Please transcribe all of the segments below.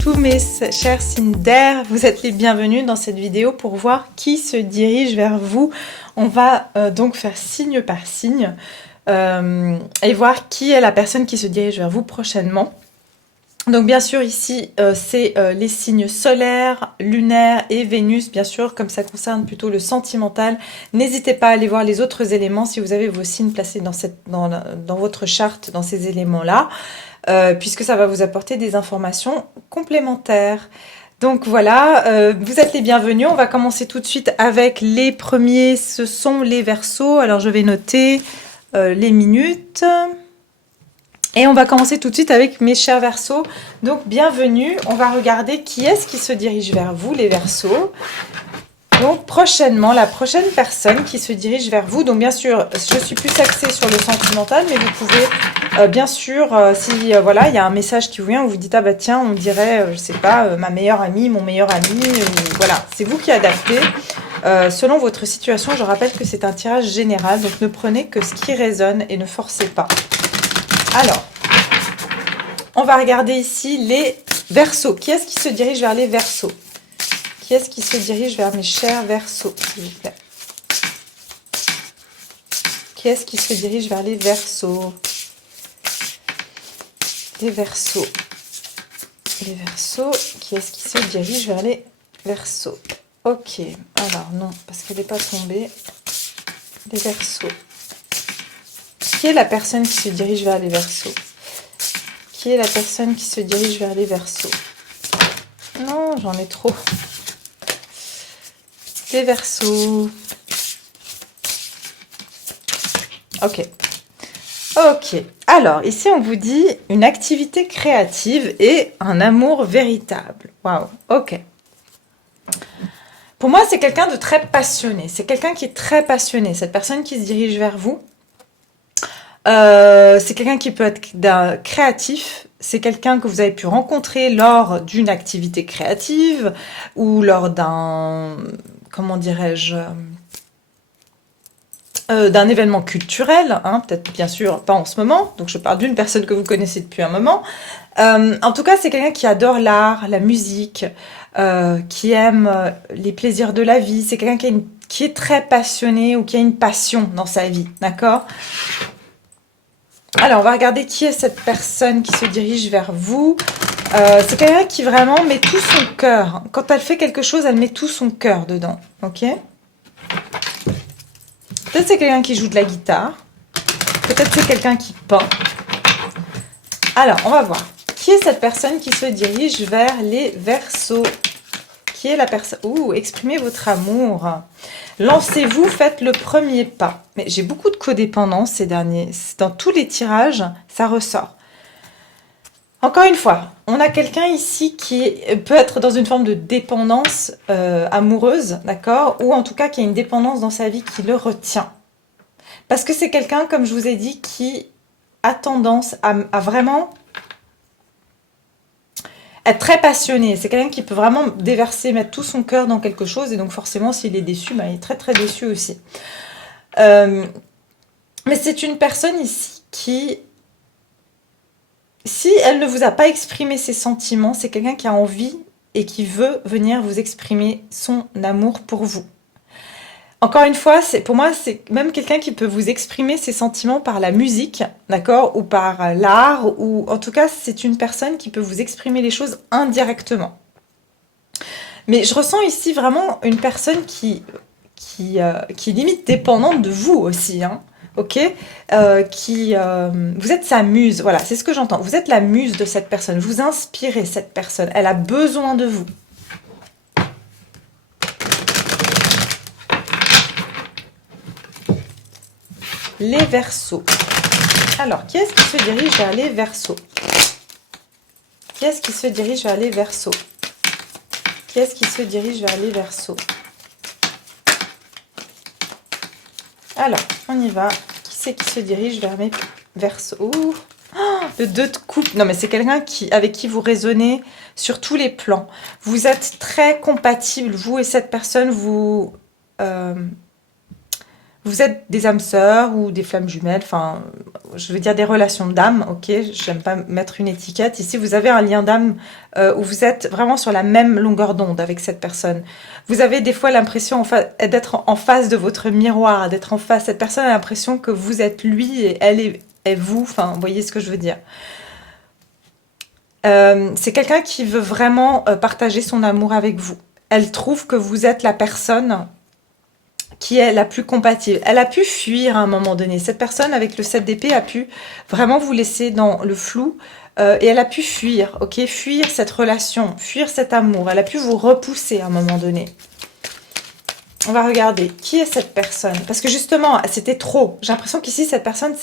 tous mes chers signes d'air, vous êtes les bienvenus dans cette vidéo pour voir qui se dirige vers vous. On va donc faire signe par signe et voir qui est la personne qui se dirige vers vous prochainement. Donc bien sûr ici c'est les signes solaires, lunaires et Vénus, bien sûr, comme ça concerne plutôt le sentimental. N'hésitez pas à aller voir les autres éléments si vous avez vos signes placés dans votre charte, dans ces éléments-là. Puisque ça va vous apporter des informations complémentaires. Donc voilà, vous êtes les bienvenus. On va commencer tout de suite avec les premiers, ce sont les Verseaux. Alors je vais noter les minutes. Et on va commencer tout de suite avec mes chers Verseaux. Donc bienvenue, on va regarder qui est-ce qui se dirige vers vous, les Verseaux. Donc prochainement, la prochaine personne qui se dirige vers vous, donc bien sûr, je suis plus axée sur le sentimental, mais vous pouvez, bien sûr, si voilà, il y a un message qui vous vient, où vous dites, ah bah tiens, on dirait, je sais pas, ma meilleure amie, mon meilleur ami, voilà, c'est vous qui adaptez. Selon votre situation, je rappelle que c'est un tirage général, donc ne prenez que ce qui résonne et ne forcez pas. Alors, on va regarder ici les Verseaux. Qui est-ce qui se dirige vers les Verseaux ? Qui est-ce qui se dirige vers mes chers Verseaux, s'il vous plaît? Qui est-ce qui se dirige vers les Verseaux? Les Verseaux. Les Verseaux. Qui est-ce qui se dirige vers les Verseaux? Ok. Alors, non, parce qu'elle n'est pas tombée. Les Verseaux. Qui est la personne qui se dirige vers les Verseaux? Qui est la personne qui se dirige vers les Verseaux? Non, j'en ai trop. Les Verseaux. Ok. Ok. Alors, ici, on vous dit une activité créative et un amour véritable. Waouh. Ok. Pour moi, c'est quelqu'un de très passionné. C'est quelqu'un qui est très passionné. Cette personne qui se dirige vers vous, c'est quelqu'un qui peut être créatif. C'est quelqu'un que vous avez pu rencontrer lors d'une activité créative ou lors d'un... comment dirais-je, d'un événement culturel, hein, peut-être bien sûr pas en ce moment, donc je parle d'une personne que vous connaissez depuis un moment. En tout cas, c'est quelqu'un qui adore l'art, la musique, qui aime les plaisirs de la vie. C'est quelqu'un qui est très passionné ou qui a une passion dans sa vie, d'accord ? Alors, on va regarder qui est cette personne qui se dirige vers vous. C'est quelqu'un qui vraiment met tout son cœur. Quand elle fait quelque chose, elle met tout son cœur dedans. Ok ? Peut-être c'est quelqu'un qui joue de la guitare. Peut-être c'est quelqu'un qui peint. Alors, on va voir. Qui est cette personne qui se dirige vers les Verseaux? Qui est la personne? Ouh, exprimez votre amour. Lancez-vous, faites le premier pas. Mais j'ai beaucoup de codépendance ces derniers. Dans tous les tirages, ça ressort. Encore une fois, on a quelqu'un ici qui peut être dans une forme de dépendance amoureuse, d'accord? Ou en tout cas qui a une dépendance dans sa vie qui le retient. Parce que c'est quelqu'un, comme je vous ai dit, qui a tendance à vraiment être très passionné. C'est quelqu'un qui peut vraiment déverser, mettre tout son cœur dans quelque chose. Et donc forcément, s'il est déçu, ben, il est très très déçu aussi. Mais c'est une personne ici qui... Si elle ne vous a pas exprimé ses sentiments, c'est quelqu'un qui a envie et qui veut venir vous exprimer son amour pour vous. Encore une fois, pour moi, c'est même quelqu'un qui peut vous exprimer ses sentiments par la musique, d'accord, ou par l'art, ou en tout cas, c'est une personne qui peut vous exprimer les choses indirectement. Mais je ressens ici vraiment une personne qui est limite dépendante de vous aussi, hein. Ok, vous êtes sa muse, voilà, c'est ce que j'entends. Vous êtes la muse de cette personne, vous inspirez cette personne, elle a besoin de vous. Les Verseaux. Alors, qui est-ce qui se dirige vers les Verseaux? Qui est-ce qui se dirige vers les Verseaux? Qui est-ce qui se dirige vers les Verseaux? Alors, on y va. Qui c'est qui se dirige vers mes Verseaux? Oh, le 2 de coupe. Non, mais c'est quelqu'un avec qui vous raisonnez sur tous les plans. Vous êtes très compatibles, vous et cette personne. Vous êtes des âmes sœurs ou des flammes jumelles, enfin, je veux dire des relations d'âme, ok? J'aime pas mettre une étiquette. Ici, vous avez un lien d'âme où vous êtes vraiment sur la même longueur d'onde avec cette personne. Vous avez des fois l'impression d'être en face de votre miroir, d'être en face. Cette personne a l'impression que vous êtes lui et elle est vous. Enfin, vous voyez ce que je veux dire. C'est quelqu'un qui veut vraiment partager son amour avec vous. Elle trouve que vous êtes la personne qui est la plus compatible. Elle a pu fuir à un moment donné. Cette personne avec le 7 d'épée a pu vraiment vous laisser dans le flou et elle a pu fuir, ok? Fuir cette relation, fuir cet amour. Elle a pu vous repousser à un moment donné. On va regarder. Qui est cette personne? Parce que justement, c'était trop. J'ai l'impression qu'ici, cette personne,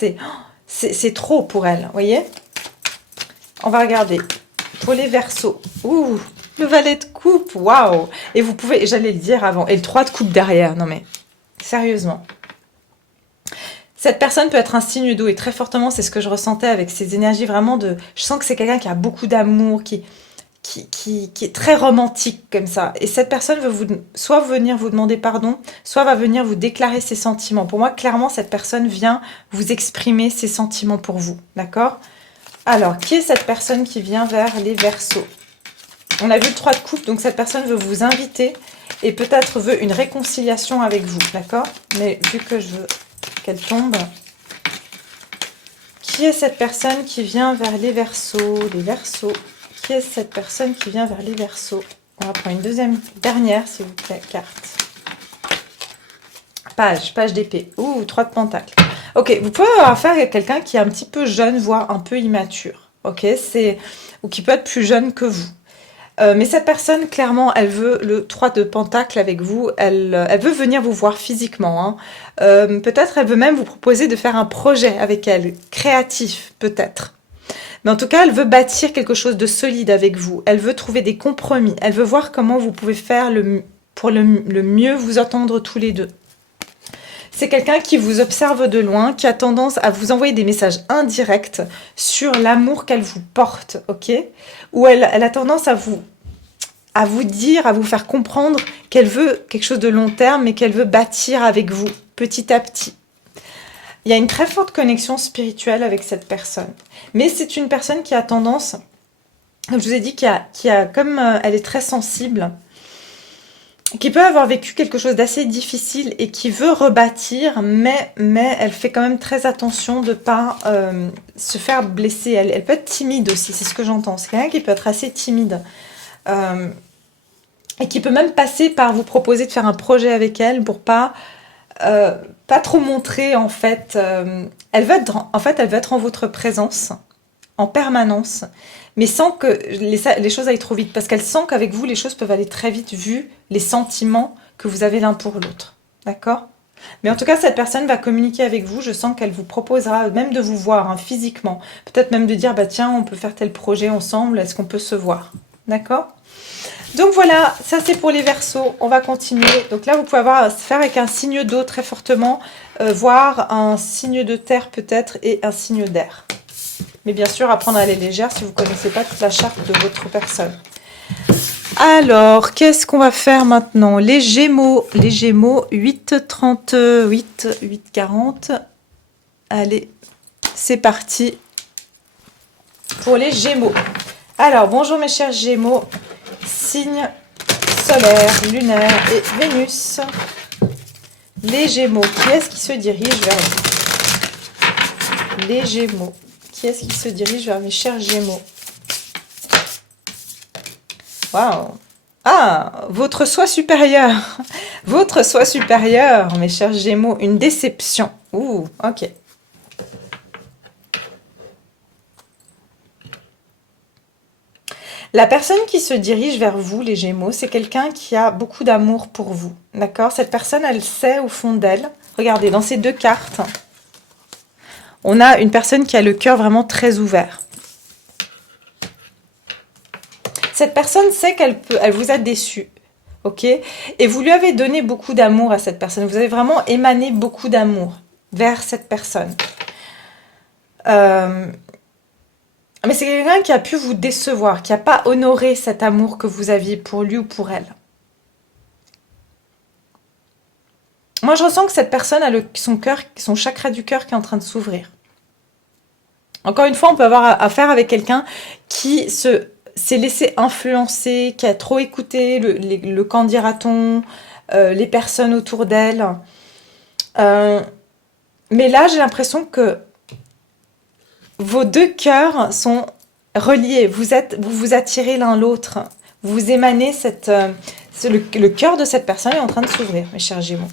c'est trop pour elle, vous voyez? On va regarder. Pour les Verseaux. Ouh, le valet de coupe, waouh! Et vous pouvez, j'allais le dire avant, et le 3 de coupe derrière. Non mais, sérieusement. Cette personne peut être un signe d'eau et très fortement, c'est ce que je ressentais avec ces énergies vraiment de... Je sens que c'est quelqu'un qui a beaucoup d'amour, qui est très romantique comme ça. Et cette personne veut soit venir vous demander pardon, soit va venir vous déclarer ses sentiments. Pour moi, clairement, cette personne vient vous exprimer ses sentiments pour vous. D'accord? Alors, qui est cette personne qui vient vers les Verseaux? On a vu le 3 de coupe, donc cette personne veut vous inviter et peut-être veut une réconciliation avec vous, d'accord? Mais vu que je veux qu'elle tombe, qui est cette personne qui vient vers les Verseaux? Les Verseaux. Qui est cette personne qui vient vers les Verseaux? On va prendre une dernière, s'il vous plaît, carte. Page d'épée. Ouh, 3 de pentacles. Ok, vous pouvez avoir affaire à quelqu'un qui est un petit peu jeune, voire un peu immature. Ok, ou qui peut être plus jeune que vous. Mais cette personne, clairement, elle veut le 3 de pentacle avec vous. Elle veut venir vous voir physiquement. Hein. Peut-être elle veut même vous proposer de faire un projet avec elle, créatif peut-être. Mais en tout cas, elle veut bâtir quelque chose de solide avec vous. Elle veut trouver des compromis. Elle veut voir comment vous pouvez faire pour le mieux vous entendre tous les deux. C'est quelqu'un qui vous observe de loin, qui a tendance à vous envoyer des messages indirects sur l'amour qu'elle vous porte, ok? Ou elle a tendance à vous dire, à vous faire comprendre qu'elle veut quelque chose de long terme, mais qu'elle veut bâtir avec vous, petit à petit. Il y a une très forte connexion spirituelle avec cette personne. Mais c'est une personne qui a tendance, comme je vous ai dit, elle est très sensible, qui peut avoir vécu quelque chose d'assez difficile et qui veut rebâtir, mais elle fait quand même très attention de ne pas se faire blesser. Elle peut être timide aussi, c'est ce que j'entends. C'est quelqu'un qui peut être assez timide. Et qui peut même passer par vous proposer de faire un projet avec elle pour pas trop montrer, en fait. Elle veut être en votre présence, en permanence, mais sans que les choses aillent trop vite, parce qu'elle sent qu'avec vous, les choses peuvent aller très vite, vu les sentiments que vous avez l'un pour l'autre. D'accord? Mais en tout cas, cette personne va communiquer avec vous. Je sens qu'elle vous proposera même de vous voir, hein, physiquement. Peut-être même de dire, bah tiens, on peut faire tel projet ensemble, est-ce qu'on peut se voir? D'accord? Donc voilà, ça c'est pour les Verseaux. On va continuer. Donc là, vous pouvez avoir faire avec un signe d'eau très fortement, voire un signe de terre peut-être et un signe d'air. Mais bien sûr, apprendre à aller légère si vous ne connaissez pas toute la charte de votre personne. Alors, qu'est-ce qu'on va faire maintenant? Les Gémeaux. Les Gémeaux, 8,38, 8,40. Allez, c'est parti pour les Gémeaux. Alors, bonjour mes chers Gémeaux. Signe solaire, lunaire et Vénus. Les Gémeaux, qui est-ce qui se dirige vers vous? Les Gémeaux, qui est-ce qui se dirige vers mes chers Gémeaux? Waouh! Ah, votre soi supérieur. Votre soi supérieur, mes chers Gémeaux, une déception. Ouh, ok. La personne qui se dirige vers vous, les Gémeaux, c'est quelqu'un qui a beaucoup d'amour pour vous. D'accord? Cette personne, elle sait au fond d'elle. Regardez, dans ces deux cartes, on a une personne qui a le cœur vraiment très ouvert. Cette personne sait elle vous a déçu. Ok? Et vous lui avez donné beaucoup d'amour à cette personne. Vous avez vraiment émané beaucoup d'amour vers cette personne. Mais c'est quelqu'un qui a pu vous décevoir, qui n'a pas honoré cet amour que vous aviez pour lui ou pour elle. Moi, je ressens que cette personne a son cœur, son chakra du cœur qui est en train de s'ouvrir. Encore une fois, on peut avoir affaire avec quelqu'un qui s'est laissé influencer, qui a trop écouté le qu'en dira-t-on, les personnes autour d'elle. Mais là, j'ai l'impression que vos deux cœurs sont reliés. Vous vous attirez l'un l'autre. Vous émanez le cœur de cette personne est en train de s'ouvrir, mes chers Gémeaux.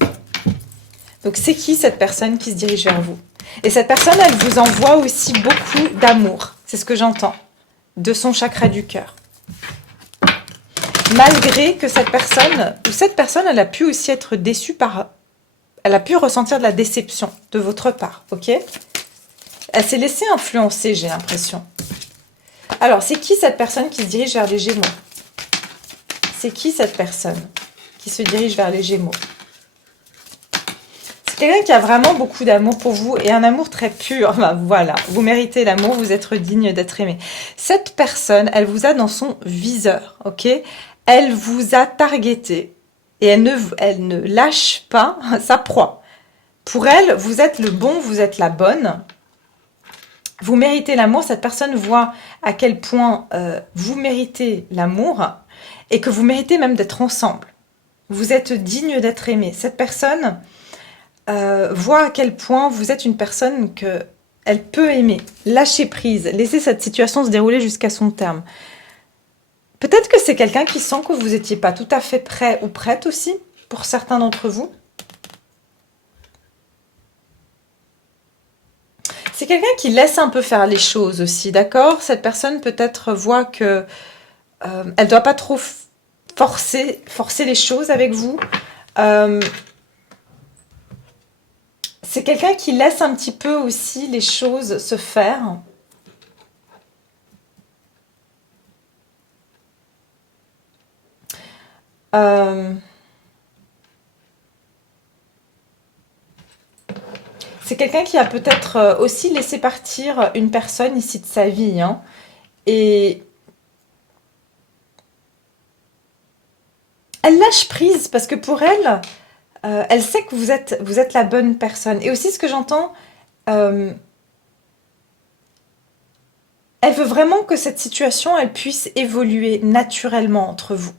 Donc, c'est qui cette personne qui se dirige vers vous? Et cette personne, elle vous envoie aussi beaucoup d'amour. C'est ce que j'entends. De son chakra du cœur. Malgré que cette personne, elle a pu aussi être déçue par... Elle a pu ressentir de la déception de votre part, ok? Elle s'est laissée influencer, j'ai l'impression. Alors, c'est qui cette personne qui se dirige vers les Gémeaux? C'est qui cette personne qui se dirige vers les Gémeaux? Quelqu'un qui a vraiment beaucoup d'amour pour vous et un amour très pur. Ben voilà, vous méritez l'amour, vous êtes digne d'être aimé. Cette personne, elle vous a dans son viseur, ok? Elle vous a targeté et elle ne lâche pas sa proie. Pour elle, vous êtes le bon, vous êtes la bonne. Vous méritez l'amour. Cette personne voit à quel point vous méritez l'amour et que vous méritez même d'être ensemble. Vous êtes digne d'être aimé. Cette personne... voit à quel point vous êtes une personne qu'elle peut aimer. Lâcher prise, laisser cette situation se dérouler jusqu'à son terme. Peut-être que c'est quelqu'un qui sent que vous n'étiez pas tout à fait prêt ou prête aussi, pour certains d'entre vous. C'est quelqu'un qui laisse un peu faire les choses aussi, d'accord? Cette personne peut-être voit que elle ne doit pas trop forcer les choses avec vous. C'est quelqu'un qui laisse un petit peu aussi les choses se faire. C'est quelqu'un qui a peut-être aussi laissé partir une personne ici de sa vie. Hein, et elle lâche prise parce que pour elle... elle sait que vous êtes la bonne personne. Et aussi, ce que j'entends, elle veut vraiment que cette situation, elle puisse évoluer naturellement entre vous.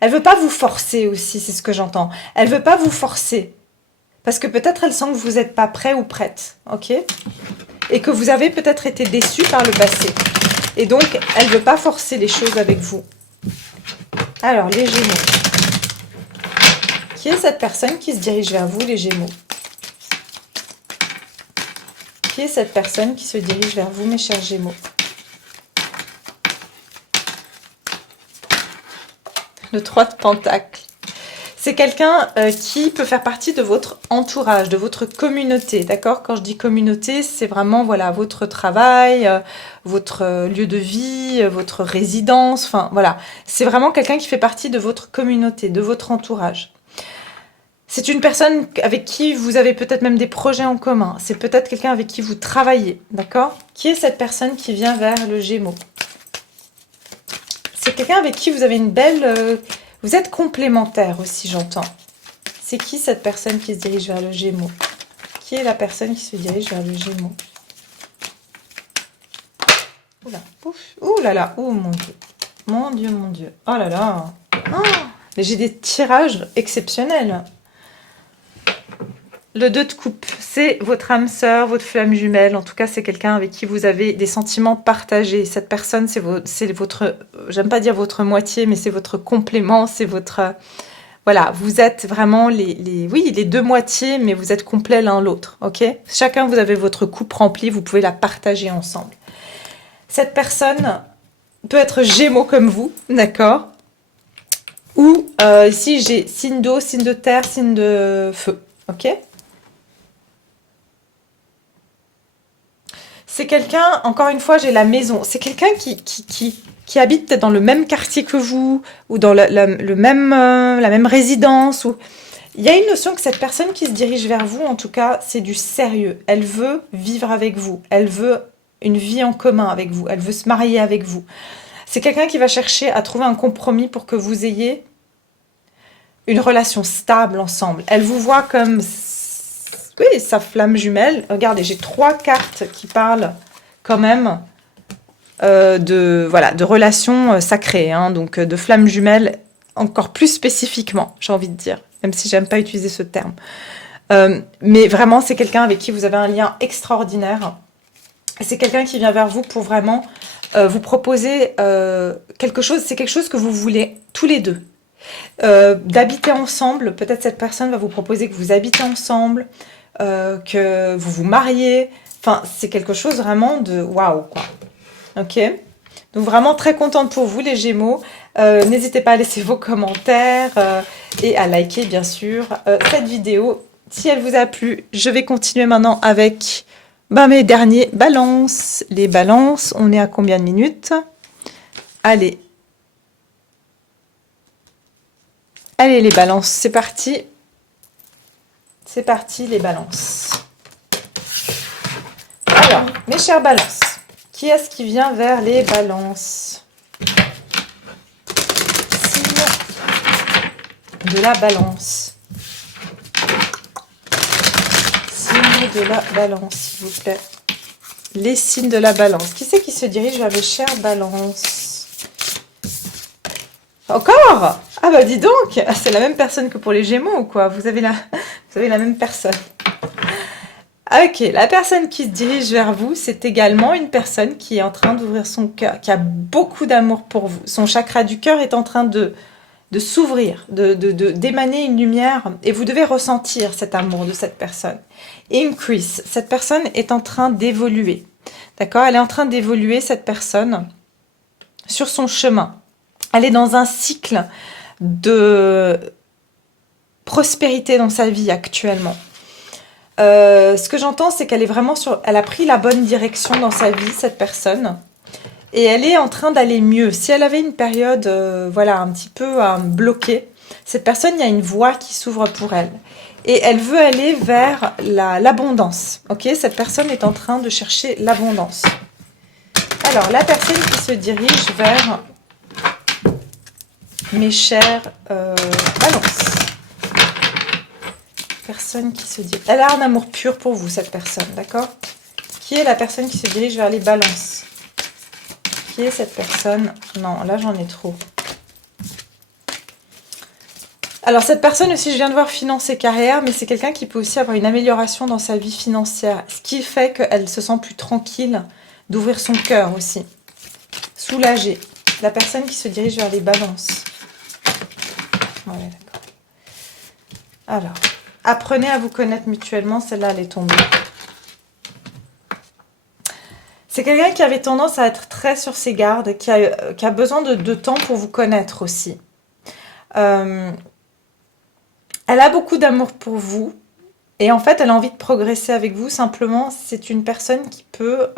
Elle veut pas vous forcer aussi, c'est ce que j'entends. Elle veut pas vous forcer. Parce que peut-être elle sent que vous n'êtes pas prêt ou prête, ok? Et que vous avez peut-être été déçu par le passé. Et donc, elle veut pas forcer les choses avec vous. Alors, les Gémeaux. Qui est cette personne qui se dirige vers vous, les Gémeaux? Qui est cette personne qui se dirige vers vous, mes chers Gémeaux? Le 3 de Pentacles. C'est quelqu'un qui peut faire partie de votre entourage, de votre communauté, d'accord? Quand je dis communauté, c'est vraiment voilà, votre travail, votre lieu de vie, votre résidence, enfin voilà. C'est vraiment quelqu'un qui fait partie de votre communauté, de votre entourage. C'est une personne avec qui vous avez peut-être même des projets en commun. C'est peut-être quelqu'un avec qui vous travaillez, d'accord? Qui est cette personne qui vient vers le Gémeaux? C'est quelqu'un avec qui vous avez une belle... vous êtes complémentaires aussi, j'entends. C'est qui cette personne qui se dirige vers le Gémeaux? Qui est la personne qui se dirige vers le Gémeaux? Oula, ouf, ouh là là, oh mon Dieu. Mon Dieu, mon Dieu. Oh là là. Oh, mais j'ai des tirages exceptionnels. Le 2 de coupe, c'est votre âme sœur, votre flamme jumelle. En tout cas, c'est quelqu'un avec qui vous avez des sentiments partagés. Cette personne, c'est votre, j'aime pas dire votre moitié, mais c'est votre complément, c'est votre... Voilà, vous êtes vraiment les deux moitiés, mais vous êtes complets l'un l'autre, ok? Chacun, vous avez votre coupe remplie, vous pouvez la partager ensemble. Cette personne peut être Gémeaux comme vous, d'accord? Ou ici, j'ai signe d'eau, signe de terre, signe de feu, ok? C'est quelqu'un, encore une fois, j'ai la maison. C'est quelqu'un qui habite peut-être dans le même quartier que vous, ou dans la même résidence. Ou... Il y a une notion que cette personne qui se dirige vers vous, en tout cas, c'est du sérieux. Elle veut vivre avec vous. Elle veut une vie en commun avec vous. Elle veut se marier avec vous. C'est quelqu'un qui va chercher à trouver un compromis pour que vous ayez une relation stable ensemble. Elle vous voit comme, oui, sa flamme jumelle. Regardez, j'ai 3 cartes qui parlent quand même voilà, de relations sacrées, hein, donc de flamme jumelle encore plus spécifiquement, j'ai envie de dire, même si j'aime pas utiliser ce terme. Mais vraiment, c'est quelqu'un avec qui vous avez un lien extraordinaire. C'est quelqu'un qui vient vers vous pour vraiment vous proposer quelque chose. C'est quelque chose que vous voulez tous les deux. D'habiter ensemble. Peut-être cette personne va vous proposer que vous habitez ensemble, que vous vous mariez. Enfin, c'est quelque chose vraiment de waouh, quoi. Ok? Donc vraiment très contente pour vous, les Gémeaux. N'hésitez pas à laisser vos commentaires et à liker, bien sûr, cette vidéo. Si elle vous a plu, je vais continuer maintenant avec mes derniers balances. Les balances, on est à combien de minutes? Allez. Allez, les balances, c'est parti. C'est parti, les balances. Alors, mes chères balances, qui est-ce qui vient vers les balances? Signe de la balance. Signe de la balance, s'il vous plaît. Les signes de la balance. Qui c'est qui se dirige vers mes chères balances? Encore? Ah bah dis donc, c'est la même personne que pour les Gémeaux ou quoi? Vous avez la même personne. Ok, la personne qui se dirige vers vous, c'est également une personne qui est en train d'ouvrir son cœur, qui a beaucoup d'amour pour vous. Son chakra du cœur est en train de s'ouvrir, d'émaner une lumière, et vous devez ressentir cet amour de cette personne. Increase, cette personne est en train d'évoluer. D'accord? Elle est en train d'évoluer, cette personne, sur son chemin. Elle est dans un cycle de prospérité dans sa vie actuellement. Ce que j'entends, c'est qu'elle est vraiment elle a pris la bonne direction dans sa vie, cette personne, et elle est en train d'aller mieux. Si elle avait une période, voilà, un petit peu bloquée, cette personne, il y a une voie qui s'ouvre pour elle, et elle veut aller vers l'abondance. Ok, cette personne est en train de chercher l'abondance. Alors, la personne qui se dirige vers mes chers balances. Personne qui se dit... Elle a un amour pur pour vous, cette personne, d'accord? Qui est la personne qui se dirige vers les balances? Qui est cette personne? Non, là, j'en ai trop. Alors, cette personne aussi, je viens de voir finance et carrière, mais c'est quelqu'un qui peut aussi avoir une amélioration dans sa vie financière, ce qui fait qu'elle se sent plus tranquille d'ouvrir son cœur aussi. Soulagée. La personne qui se dirige vers les balances. Ouais, d'accord. Alors... Apprenez à vous connaître mutuellement. Celle-là, elle est tombée. C'est quelqu'un qui avait tendance à être très sur ses gardes, qui a besoin de temps pour vous connaître aussi. Elle a beaucoup d'amour pour vous. Et en fait, elle a envie de progresser avec vous. Simplement, c'est une personne qui peut...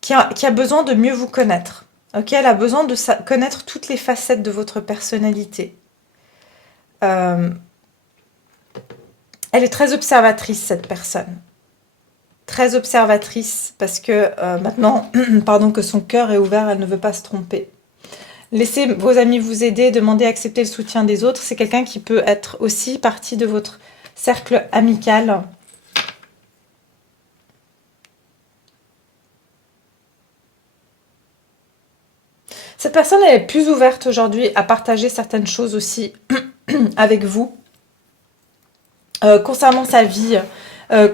qui a besoin de mieux vous connaître. Ok, elle a besoin de connaître toutes les facettes de votre personnalité. Elle est très observatrice, cette personne. Très observatrice, parce que maintenant, pardon, que son cœur est ouvert, elle ne veut pas se tromper. Laissez vos amis vous aider, demandez à accepter le soutien des autres. C'est quelqu'un qui peut être aussi partie de votre cercle amical. Cette personne elle est plus ouverte aujourd'hui à partager certaines choses aussi avec vous. Concernant sa vie,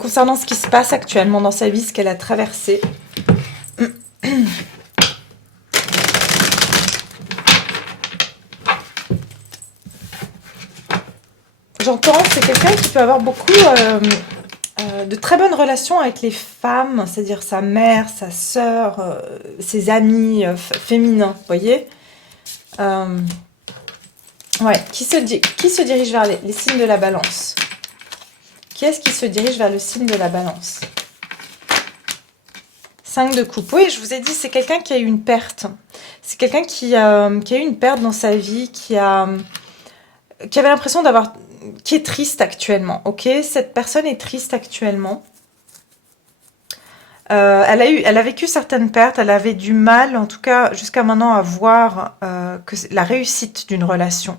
concernant ce qui se passe actuellement dans sa vie, ce qu'elle a traversé. J'entends, c'est quelqu'un qui peut avoir beaucoup de très bonnes relations avec les femmes, c'est-à-dire sa mère, sa sœur, ses amis féminins, vous voyez. Ouais, qui se dirige vers les signes de la balance? Qui est-ce qui se dirige vers le signe de la balance? 5 de coupe. Oui, je vous ai dit, c'est quelqu'un qui a eu une perte. C'est quelqu'un qui a eu une perte dans sa vie, qui avait l'impression d'avoir... qui est triste actuellement, ok? Cette personne est triste actuellement. Elle a vécu certaines pertes, elle avait du mal, en tout cas jusqu'à maintenant, à voir la réussite d'une relation.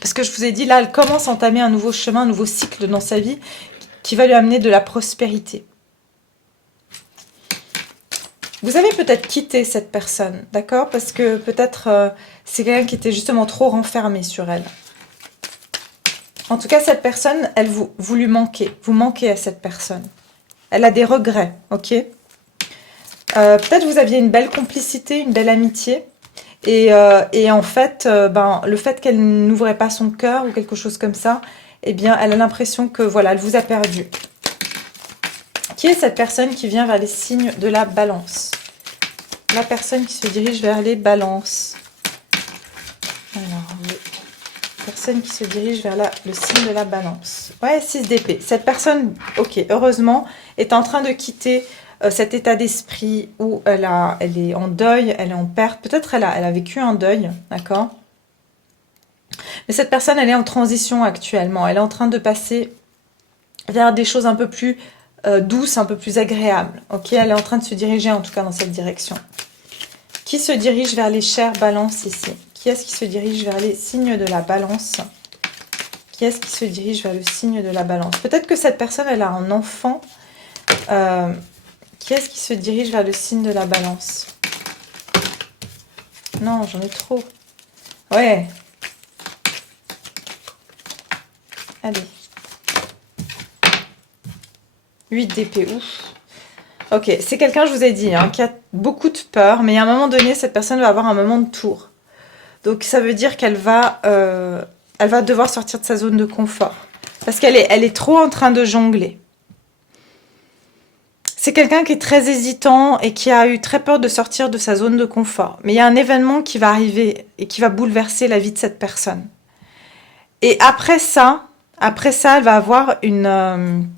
Parce que je vous ai dit, là, elle commence à entamer un nouveau chemin, un nouveau cycle dans sa vie qui va lui amener de la prospérité. Vous avez peut-être quitté cette personne, d'accord? Parce que peut-être c'est quelqu'un qui était justement trop renfermé sur elle. En tout cas, cette personne, vous lui manquez. Vous manquez à cette personne. Elle a des regrets, ok? Peut-être vous aviez une belle complicité, une belle amitié. Et en fait, le fait qu'elle n'ouvrait pas son cœur ou quelque chose comme ça, eh bien, elle a l'impression que, voilà, elle vous a perdu. Qui est cette personne qui vient vers les signes de la balance? La personne qui se dirige vers les balances. Alors, oui. Personne qui se dirige vers le signe de la balance. Ouais, 6 d'épée. Cette personne, ok, heureusement, est en train de quitter cet état d'esprit où elle est en deuil, elle est en perte. Peut-être elle a vécu un deuil, d'accord? Mais cette personne, elle est en transition actuellement. Elle est en train de passer vers des choses un peu plus douces, un peu plus agréables. Ok, elle est en train de se diriger en tout cas dans cette direction. Qui se dirige vers les chères balances ici? Qui est-ce qui se dirige vers les signes de la balance? Qui est-ce qui se dirige vers le signe de la balance? Peut-être que cette personne, elle a un enfant. Qui est-ce qui se dirige vers le signe de la balance? Non, j'en ai trop. Ouais. Allez. 8 d'épée, ouf. Ok, c'est quelqu'un, je vous ai dit, qui a beaucoup de peur, mais à un moment donné, cette personne va avoir un moment de tour. Donc ça veut dire qu'elle va devoir sortir de sa zone de confort. Parce qu'elle est trop en train de jongler. C'est quelqu'un qui est très hésitant et qui a eu très peur de sortir de sa zone de confort. Mais il y a un événement qui va arriver et qui va bouleverser la vie de cette personne. Et après ça, elle va avoir une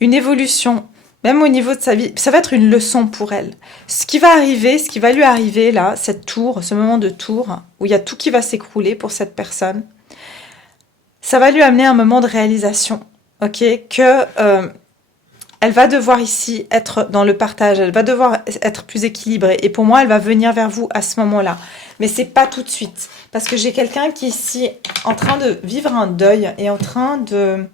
évolution, même au niveau de sa vie. Ça va être une leçon pour elle. Ce qui va lui arriver là, ce moment de tour, où il y a tout qui va s'écrouler pour cette personne, ça va lui amener un moment de réalisation, ok, elle va devoir ici être dans le partage, elle va devoir être plus équilibrée. Et pour moi, elle va venir vers vous à ce moment-là. Mais c'est pas tout de suite. Parce que j'ai quelqu'un qui est ici en train de vivre un deuil et en train de...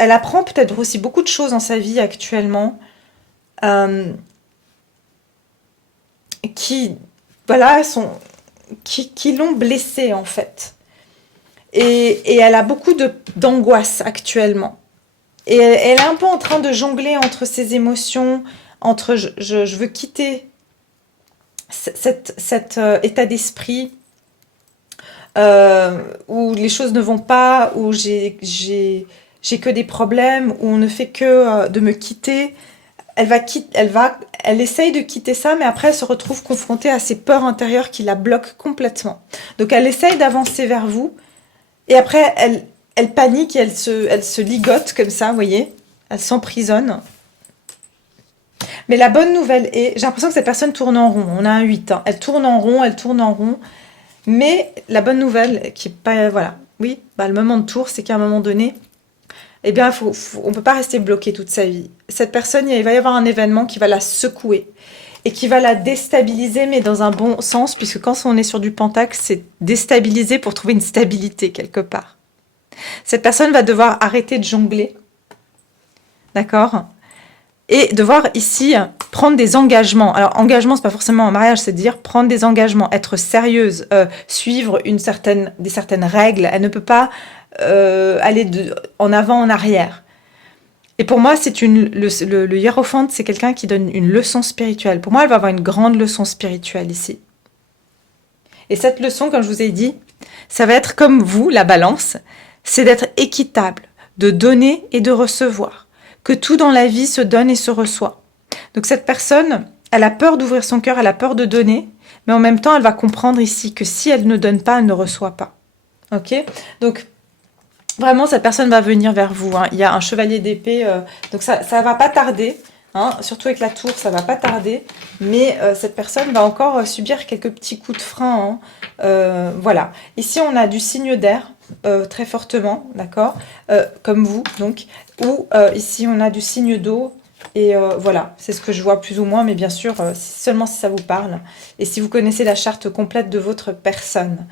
elle apprend peut-être aussi beaucoup de choses dans sa vie actuellement. Qui l'ont blessée en fait. Et elle a beaucoup d'angoisse actuellement. Et elle est un peu en train de jongler entre ses émotions, entre je veux quitter cet état d'esprit où les choses ne vont pas, où j'ai que des problèmes, où on ne fait que de me quitter. Elle essaye de quitter ça, mais après elle se retrouve confrontée à ses peurs intérieures qui la bloquent complètement. Donc elle essaye d'avancer vers vous, et après elle panique et elle se ligote comme ça, vous voyez. Elle s'emprisonne. Mais la bonne nouvelle est, j'ai l'impression que cette personne tourne en rond. On a un 8. Hein. Elle tourne en rond. Mais la bonne nouvelle, qui est pas, voilà, oui, le moment de tour, c'est qu'à un moment donné, eh bien, on ne peut pas rester bloqué toute sa vie. Cette personne, il va y avoir un événement qui va la secouer et qui va la déstabiliser, mais dans un bon sens, puisque quand on est sur du pentacle, c'est déstabiliser pour trouver une stabilité quelque part. Cette personne va devoir arrêter de jongler, d'accord ? Et devoir ici prendre des engagements. Alors, engagement, c'est pas forcément un mariage, c'est dire prendre des engagements, être sérieuse, suivre des certaines règles. Elle ne peut pas aller en avant, en arrière. Et pour moi, le hiérophante, c'est quelqu'un qui donne une leçon spirituelle. Pour moi, elle va avoir une grande leçon spirituelle ici. Et cette leçon, comme je vous ai dit, ça va être comme vous, la balance, c'est d'être équitable, de donner et de recevoir. Que tout dans la vie se donne et se reçoit. Donc cette personne, elle a peur d'ouvrir son cœur, elle a peur de donner, mais en même temps, elle va comprendre ici que si elle ne donne pas, elle ne reçoit pas. Ok ? Donc, vraiment, cette personne va venir vers vous. Hein. Il y a un chevalier d'épée, donc ça va pas tarder. hein, surtout avec la tour, ça va pas tarder, mais cette personne va encore subir quelques petits coups de frein, hein. Voilà, ici on a du signe d'air, très fortement, d'accord, comme vous, donc, ou ici on a du signe d'eau, et voilà, c'est ce que je vois plus ou moins, mais bien sûr, seulement si ça vous parle, et si vous connaissez la charte complète de votre personne.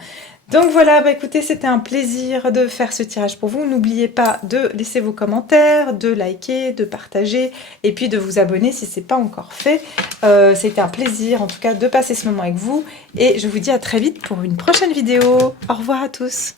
Donc voilà, bah écoutez, c'était un plaisir de faire ce tirage pour vous. N'oubliez pas de laisser vos commentaires, de liker, de partager, et puis de vous abonner si ce n'est pas encore fait. C'était un plaisir, en tout cas, de passer ce moment avec vous, et je vous dis à très vite pour une prochaine vidéo. Au revoir à tous.